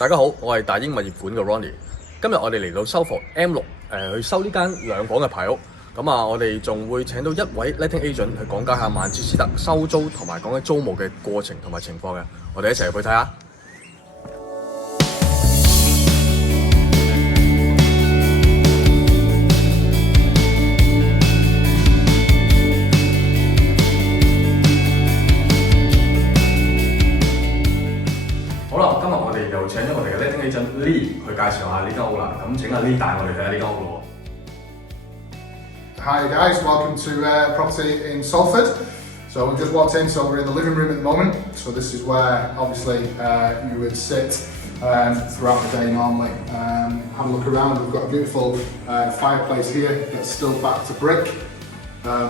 大家好，我係大英物業館嘅 Ronnie。今日我哋嚟到Salford M6去收呢間2房嘅排屋。咁啊，我哋仲會請到一位 letting agent 去講解下曼徹斯特收租同埋講緊租務嘅過程同埋情況嘅。我哋一齊入去睇下。好啦，今日我哋又請咗我哋嘅 letting agent Lee 去介紹下呢間屋啦。咁請阿 Lee 帶我哋睇下呢間屋咯。Hi guys, welcome to property in Salford. So we just walked in, so we're in the living room at the moment. So this is where obviously you would sit throughout the day normally. Have a look around. We've got a beautiful fireplace here that's still back to brick,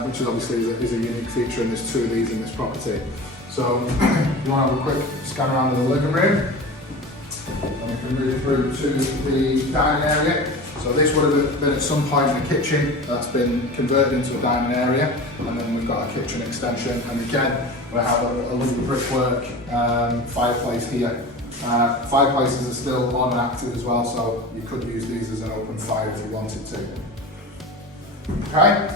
which is obviously is a unique feature, and there's 2 of these in this property. So if you want to have a quick scan around in the living room, and we can move through to the dining area. So this would have been at some point a kitchen that's been converted into a dining area, and then we've got a kitchen extension, and again we have a lovely brickwork fireplace here. Fireplaces are still on and active as well, so you could use these as an open fire if you wanted to. Okay,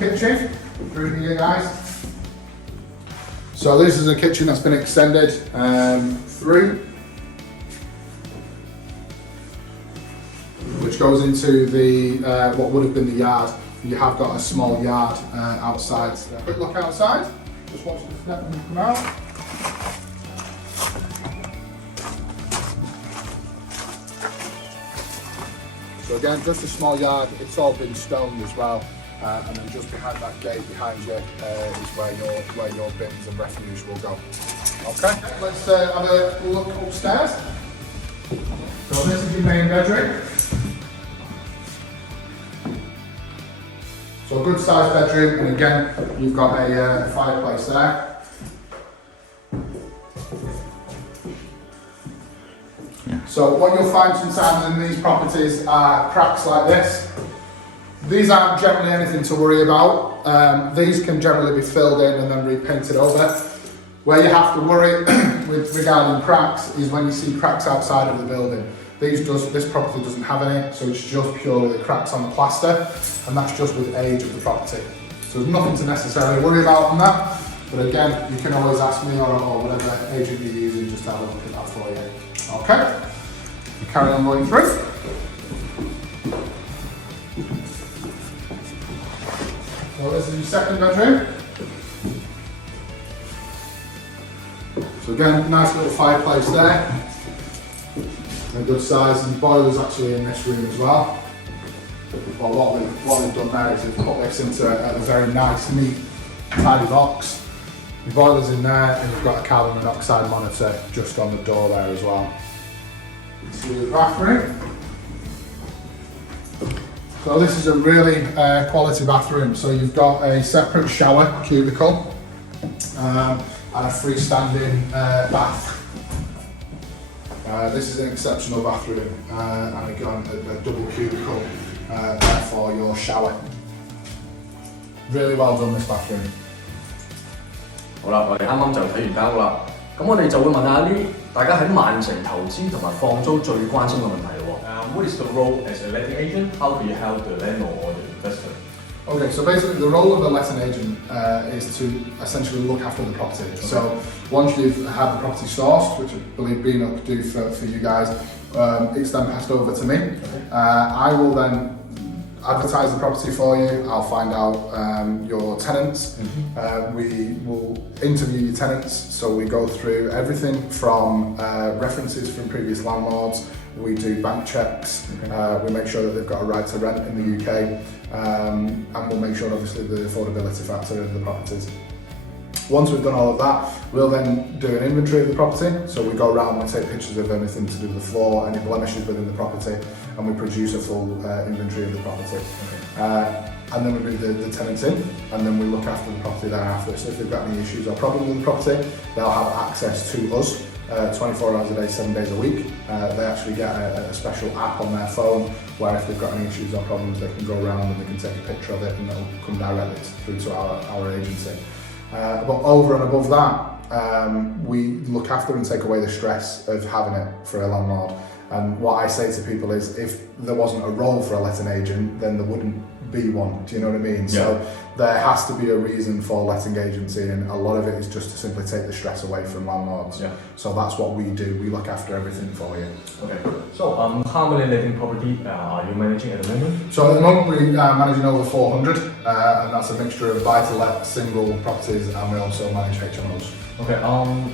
kitchen through here, guys. So this is a kitchen that's been extended through, which goes into the what would have been the yard. You have got a small yard outside. Quick look outside. Just watch the step when you come out. So again, just a small yard. It's all been stoned as well. And then just behind that gate behind you is where your bins and refuse will go. Okay, let's have a look upstairs. So this is your main bedroom. So a good sized bedroom, and again you've got a fireplace there. Yeah. So what you'll find sometimes in these properties are cracks like this. These aren't generally anything to worry about. These can generally be filled in and then repainted over. Where you have to worry with regarding cracks is when you see cracks outside of the building. This property doesn't have any, so it's just purely the cracks on the plaster, and that's just with age of the property. So there's nothing to necessarily worry about on that, but again, you can always ask me or whatever agent you're using just to have a look at that for you. Okay, we carry on going through. So this is your second bedroom. So again, nice little fireplace there. A good size, and the boiler's actually in this room as well. Well, what we've done there is we've put this into a very nice, neat, tidy box. The boiler's in there, and we've got a carbon monoxide monitor just on the door there as well. To the bathroom. So this is a really quality bathroom. So you've got a separate shower cubicle and a freestanding bath. This is an exceptional bathroom, and again a double cubicle there for your shower. Really well done, this bathroom. 好啦，我哋啱啱就睇完間屋啦。咁我哋就會問下呢大家喺曼城投資同埋放租最關心嘅問題咯。What is the role as a letting agent? How do you help the landlord or the investor? Okay, so basically the role of the letting agent is to essentially look after the property. Okay. So once you've had the property sourced, which I believe being up to do for you guys, it's then passed over to me. Okay. I will then advertise the property for you. I'll find out your tenants. Mm-hmm. We will interview your tenants, so we go through everything from references from previous landlords. We do bank checks. Okay. We make sure that they've got a right to rent in the UK, and we'll make sure obviously the affordability factor of the properties. Once we've done all of that, we'll then do an inventory of the property. So we go around and we take pictures of anything to do with the floor, any blemishes within the property, and we produce a full inventory of the property. Okay. And then we bring the tenants in, and then we look after the property thereafter. So if they've got any issues or problems with the property, they'll have access to us 24 hours a day, 7 days a week. They actually get a special app on their phone where if they've got any issues or problems, they can go around and they can take a picture of it, and it'll come directly through to our agency. But over and above that, we look after and take away the stress of having it for a landlord. And what I say to people is, if there wasn't a role for a letting agent, then there wouldn't be one. Do you know what I mean? Yeah. So there has to be a reason for letting agency, and a lot of it is just to simply take the stress away from landlords. Yeah. So that's what we do. We look after everything for you. Okay. So how many letting property are you managing at the moment? So at the moment we are managing over 400, and that's a mixture of buy-to-let, single properties, and we also manage HMOs. Okay.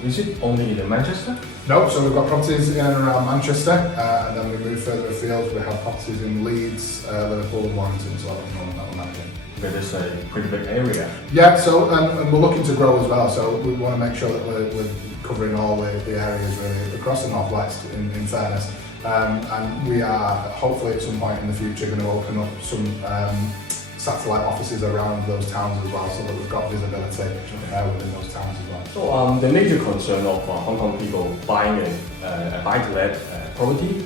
Is it only in Manchester? No, so we've got properties in and around Manchester, and then we move further afield. We have properties in Leeds, Liverpool, and Warrington, so at the moment that we're managing. Okay, that's a pretty big area. Yeah, so and we're looking to grow as well, so we want to make sure that we're covering all the areas really across the northwest, in fairness. And we are hopefully at some point in the future going to open up some satellite offices around those towns as well, so that we've got visibility within those towns as well. So the major concern of Hong Kong people buying a buy-to-let property,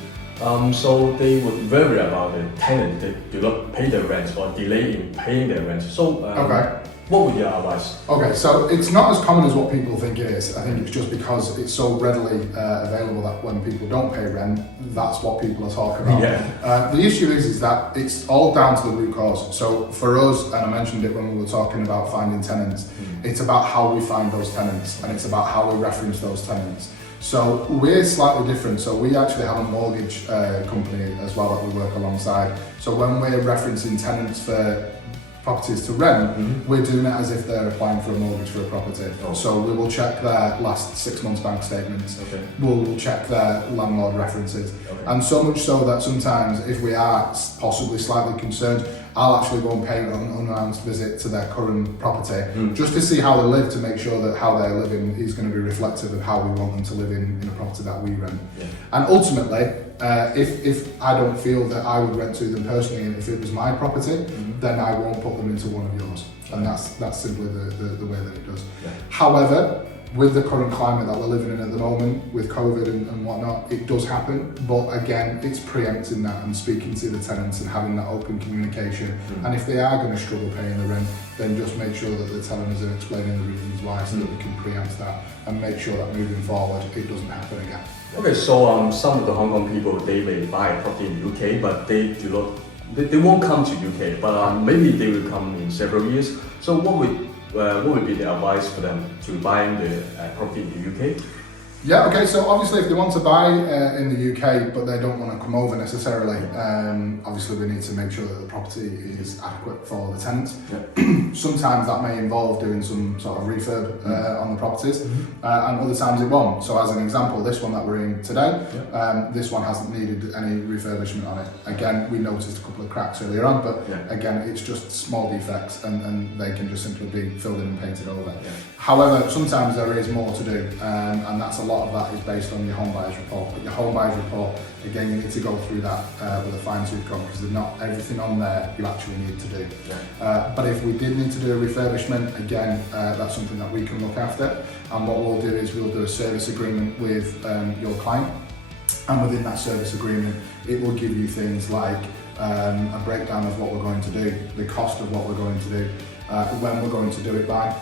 so they would worry about the tenant that do not pay their rent or delay in paying their rent. So what would your advice? Okay, so it's not as common as what people think it is. I think it's just because it's so readily available that when people don't pay rent, that's what people are talking about. Yeah. The issue is that it's all down to the root cause. So for us, and I mentioned it when we were talking about finding tenants, it's about how we find those tenants, and it's about how we reference those tenants. So we're slightly different. So we actually have a mortgage company as well that we work alongside. So when we're referencing tenants for properties to rent, we're doing it as if they're applying for a mortgage for a property. Oh. So we will check their last 6 months bank statements. Okay. We'll check their landlord references. Okay. And so much so that sometimes if we are possibly slightly concerned, I'll actually go and pay an unannounced visit to their current property just to see how they live, to make sure that how they're living is going to be reflective of how we want them to live in a property that we rent. Yeah. And ultimately, if I don't feel that I would rent to them personally, and if it was my property, then I won't put them into one of yours. And that's simply the way that it does. Yeah. However, with the current climate that we're living in at the moment, with COVID and whatnot, it does happen. But again, it's preempting that and speaking to the tenants and having that open communication. And if they are going to struggle paying the rent, then just make sure that they're telling us and explaining the reasons why, so that we can preempt that and make sure that moving forward, it doesn't happen again. Okay, so some of the Hong Kong people, they may buy a property in UK, but they do not. They won't come to UK, but maybe they will come in several years. So what would be the advice for them to buying the property in the UK? Yeah, okay, so obviously if they want to buy in the UK but they don't want to come over necessarily, obviously we need to make sure that the property is adequate for the tenants. Yeah. Sometimes that may involve doing some sort of refurb on the properties, and other times it won't. So as an example, this one that we're in today, this one hasn't needed any refurbishment on it. Again, we noticed a couple of cracks earlier on, but again, it's just small defects and they can just simply be filled in and painted over. Yeah. However, sometimes there is more to do, and that's a lot of that is based on your home buyer's report. But your home buyer's report, again, you need to go through that with a fine-tooth comb, because there's not everything on there you actually need to do. Yeah. But if we did need to do a refurbishment, again, that's something that we can look after. And what we'll do is we'll do a service agreement with your client, and within that service agreement, it will give you things like a breakdown of what we're going to do, the cost of what we're going to do, when we're going to do it by.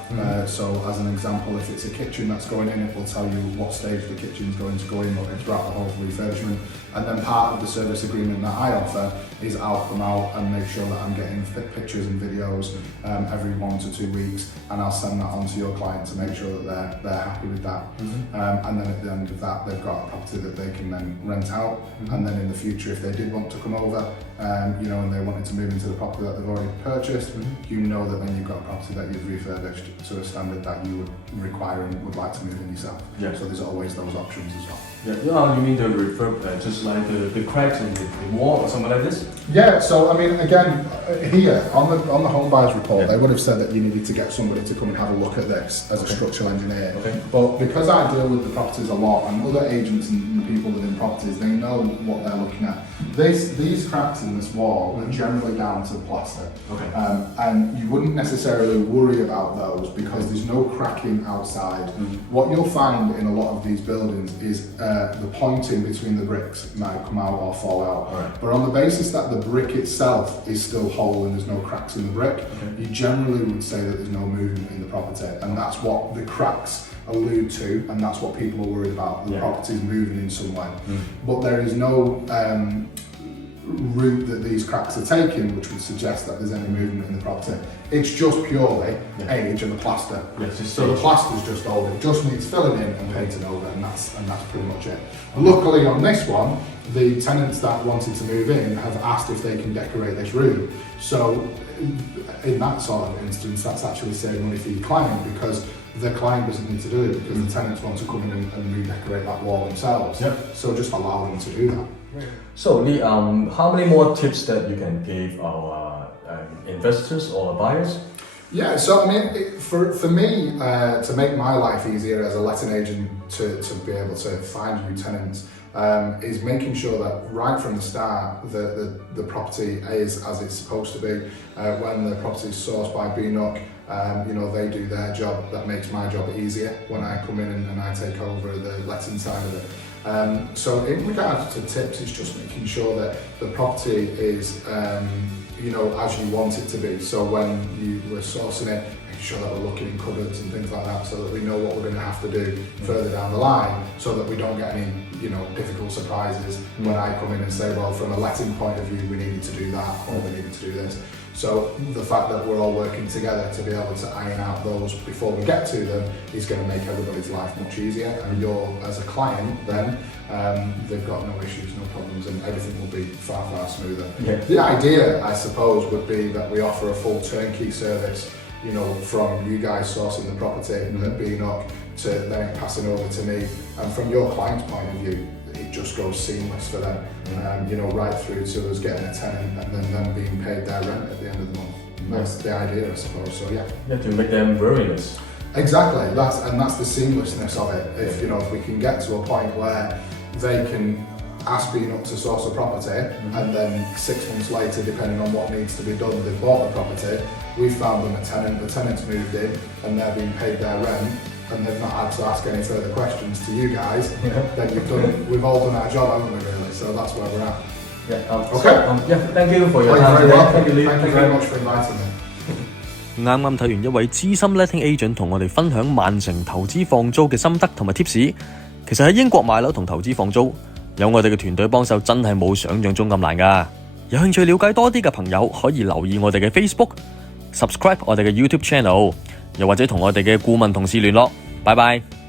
So as an example, if it's a kitchen that's going in, it will tell you what stage the kitchen's going to go in throughout the whole refurbishment. And then part of the service agreement that I offer is I'll come out and make sure that I'm getting pictures and videos every 1 to 2 weeks, and I'll send that on to your client to make sure that they're happy with that. And then at the end of that, they've got a property that they can then rent out. And then in the future, if they did want to come over, you know, and they wanted to move into the property that they've already purchased, you know that then you've got a property that you've refurbished to a standard that you would require and would like to move in yourself. Yeah. So there's always those options as well. Yeah, you mean the refurb, just like the cracks in the wall or something like this? Yeah, so I mean, again, here on the home buyer's report, they would have said that you needed to get somebody to come and have a look at this as a structural engineer. But because I deal with the properties a lot, and other agents and people within properties, they know what they're looking at. These cracks in this wall are generally down to plaster. And you wouldn't necessarily worry about those because there's no cracking outside. What you'll find in a lot of these buildings is the pointing between the bricks might come out or fall out. But on the basis that the brick itself is still whole and there's no cracks in the brick, you generally would say that there's no movement in the property, and that's what the cracks allude to, and that's what people are worried about, the property's moving in some way. But there is no route that these cracks are taking which would suggest that there's any movement in the property. It's just purely age and the plaster. So the plaster's just old, it just needs filling in and painting over, and that's pretty much it. Luckily on this one, the tenants that wanted to move in have asked if they can decorate this room. So in that sort of instance, that's actually saving money for your client, because the client doesn't need to do it because the tenants want to come in and redecorate that wall themselves. So just allow them to do that. So Lee, how many more tips that you can give our investors or buyers? Yeah, so I mean, for me, to make my life easier as a letting agent to be able to find new tenants, is making sure that right from the start the property is as it's supposed to be. When the property is sourced by BNOC, they do their job. That makes my job easier when I come in and I take over the letting side of it. So in regards to tips, it's just making sure that the property is as you want it to be. So when you were sourcing it, making sure that we're looking in cupboards and things like that, so that we know what we're going to have to do further down the line, so that we don't get any difficult surprises when I come in and say, well, from a letting point of view, we needed to do that, or we needed to do this. So the fact that we're all working together to be able to iron out those before we get to them is going to make everybody's life much easier, and you're, as a client, then they've got no issues, no problems, and everything will be far, far smoother. The idea, I suppose, would be that we offer a full turnkey service, from you guys sourcing the property and BNOC to then passing over to me, and from your client's point of view, it just goes seamless for them, right through to us getting a tenant and then them being paid their rent at the end of the month. That's the idea, I suppose. So to make them very nice. Exactly. That's the seamlessness of it. If we can get to a point where they can ask BNOC to source a property, and then 6 months later, depending on what needs to be done, they've bought the property, we've found them a tenant, the tenant's moved in, and they're being paid their rent, and they've not had to ask any further questions to you guys, then we've all done our job, haven't we, really? So that's where we're at. Thank you for your time today. Thank you very much for inviting me. 啱啱睇完一位資深 letting agent 同我哋分享曼城投資放租嘅心得同埋 tips。其實喺英國買樓同投資放租，有我哋嘅團隊幫手，真係冇想象中咁難㗎。有興趣了解多啲嘅朋友，可以留意我哋嘅 Facebook、subscribe 我哋嘅 YouTube channel， 又或者同我哋嘅顧問同事聯絡。拜拜。